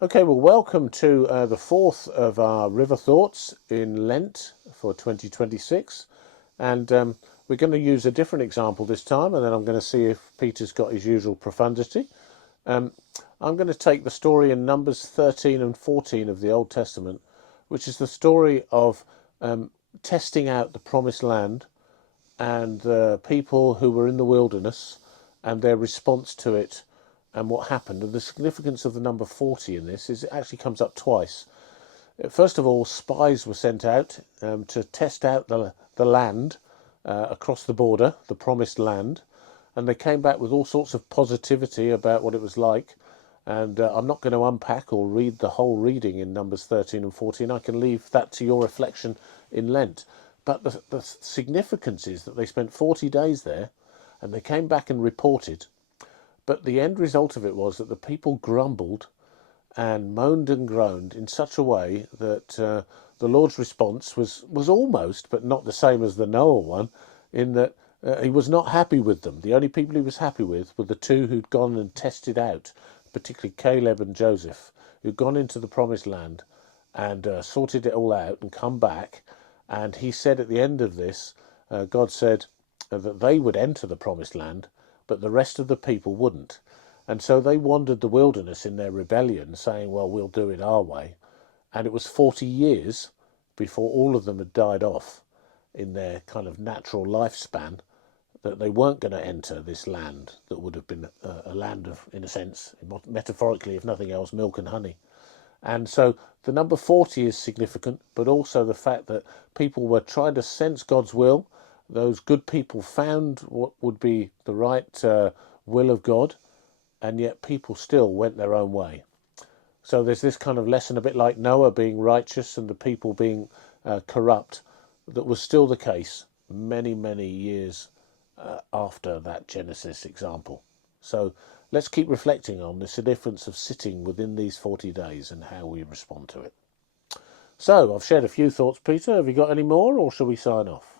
Okay, well, welcome to the fourth of our river thoughts in Lent for 2026. And we're going to use a different example this time, and then I'm going to see if Peter's got his usual profundity. Um, I'm going to take the story in Numbers 13 and 14 of the Old Testament, which is the story of testing out the promised land and the people who were in the wilderness and their response to it and what happened. And the significance of the number 40 in this is it actually comes up twice. First of all, spies were sent out to test out the land across the border, the promised land, and they came back with all sorts of positivity about what it was like. And I'm not going to unpack or read the whole reading in Numbers 13 and 14. I can leave that to your reflection in Lent. But the significance is that they spent 40 days there and they came back and reported. But the end result of it was that the people grumbled and moaned and groaned in such a way that the Lord's response was almost, but not the same as the Noah one, in that he was not happy with them. The only people he was happy with were the two who'd gone and tested out, particularly Caleb and Joseph, who'd gone into the promised land and sorted it all out and come back. And he said at the end of this, God said that they would enter the promised land, but the rest of the people wouldn't. And so they wandered the wilderness in their rebellion, saying, well, we'll do it our way. And it was 40 years before all of them had died off in their kind of natural lifespan that they weren't going to enter this land that would have been a land of, in a sense, metaphorically, if nothing else, milk and honey. And so the number 40 is significant, but also the fact that people were trying to sense God's will. Those good people found what would be the right will of God, and yet people still went their own way. So there's this kind of lesson, a bit like Noah being righteous and the people being corrupt, that was still the case many, many years after that Genesis example. So let's keep reflecting on the significance of sitting within these 40 days and how we respond to it. So I've shared a few thoughts, Peter. Have you got any more, or shall we sign off?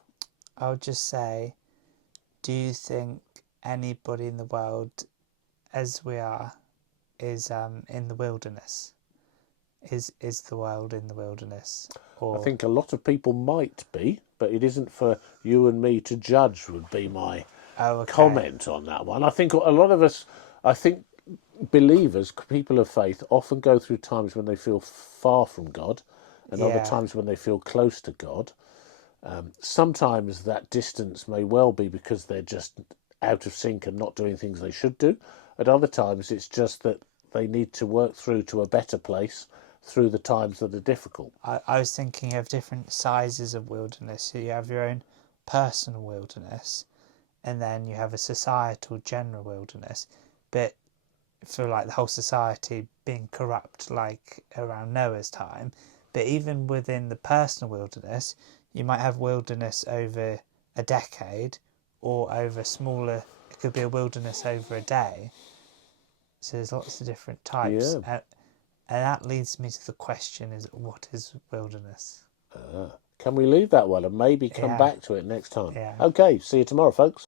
I'll just say, do you think anybody in the world, as we are, is in the wilderness? Is the world in the wilderness? I Or think a lot of people might be, but it isn't for you and me to judge, would be my oh, okay, comment on that one. I think a lot of us, I think believers, people of faith, often go through times when they feel far from God and other yeah, times when they feel close to God. Sometimes that distance may well be because they're just out of sync and not doing things they should do. At other times, it's just that they need to work through to a better place through the times that are difficult. I was thinking of different sizes of wilderness. So you have your own personal wilderness, and then you have a societal general wilderness. But for like the whole society being corrupt, like around Noah's time. But even within the personal wilderness, you might have wilderness over a decade or over smaller, it could be a wilderness over a day. So there's lots of different types. Yeah. And that leads me to the question is, what is wilderness? Can we leave that one and maybe come Yeah, back to it next time? yeah. Okay, see you tomorrow, folks.